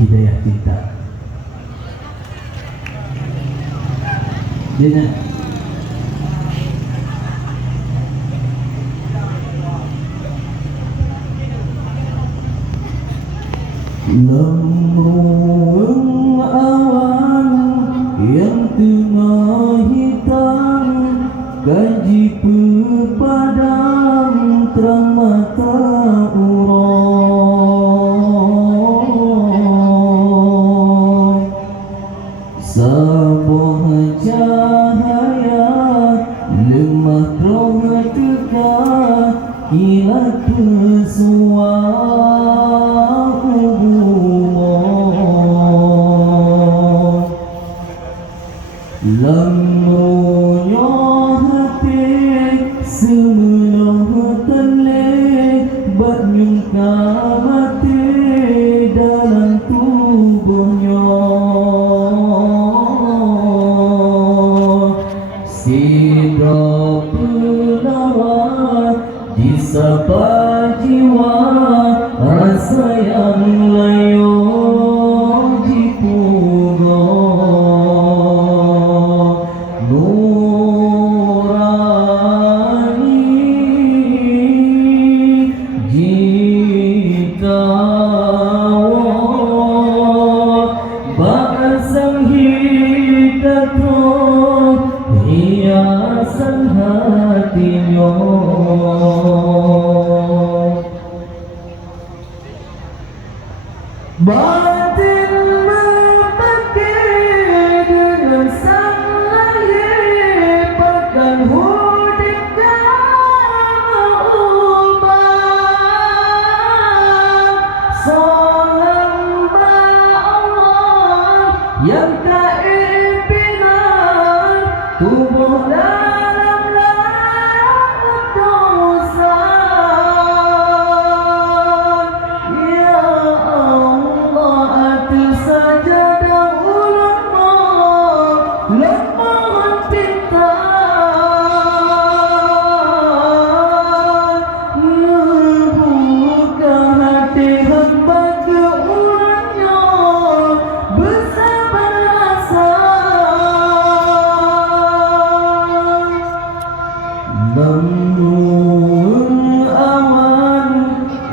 hidayah kita. Dina lembuang awan yang tengah hitam, gaji pepadam terang mata urang, sebuah cahaya lemah roh tegak kilat pesuah hubungan, lemrunya hati semenuh telik bernyungka mati dalam tubuhnya, sidra penawar disapa jiwa rasa yang layu dipuga nurani jitawa bakasang hidatro hiasan hatinya. Batin membakir dengan sang langit, bahkan hudikkan ubah selamba Allah yang keipinan tubuh dalam laut dosa. Ya Allah, hati saja dahulunya lemah pintar, buka hati hamba ke urangnya bersabar rasa. Lembuang awan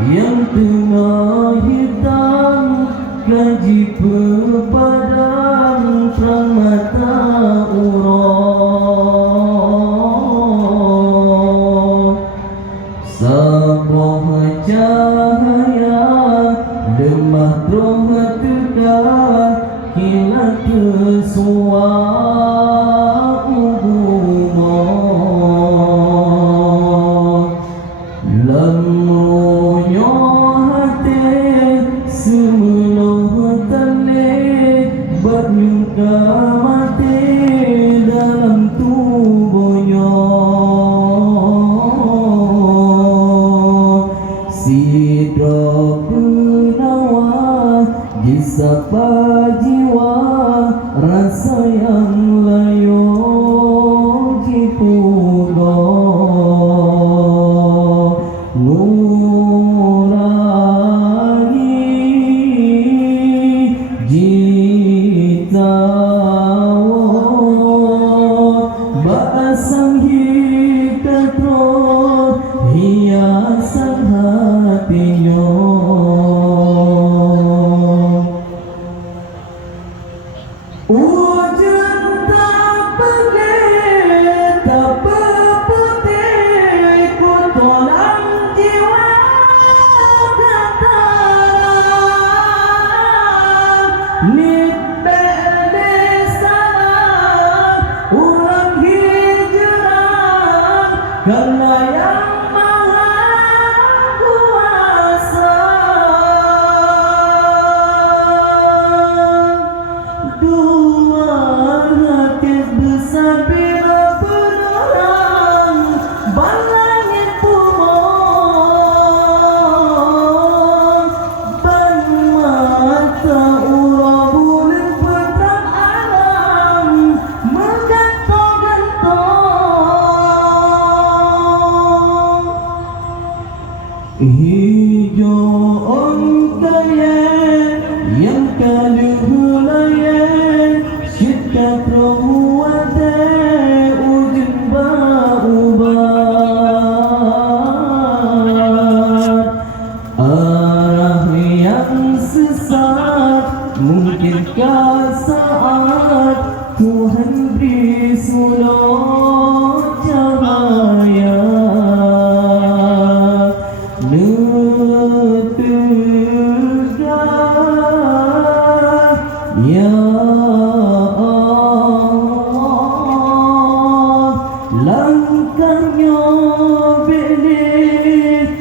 yang tengah hitam, gaji pepadam terang mata urang, sebuah cahaya lemah roh tegak kilat pesuah hubungan, lemrunya hati semenuh telik bernyungka mati dalam tubuhnya, sidra penawar disapa jiwa rasa yang layu dipuga nurani jitawa bakasang hidatro hiasan hatinya. Akhirkah saat Tuhan beri sulur cahaya Netegak Ya Allah Langkahnya belik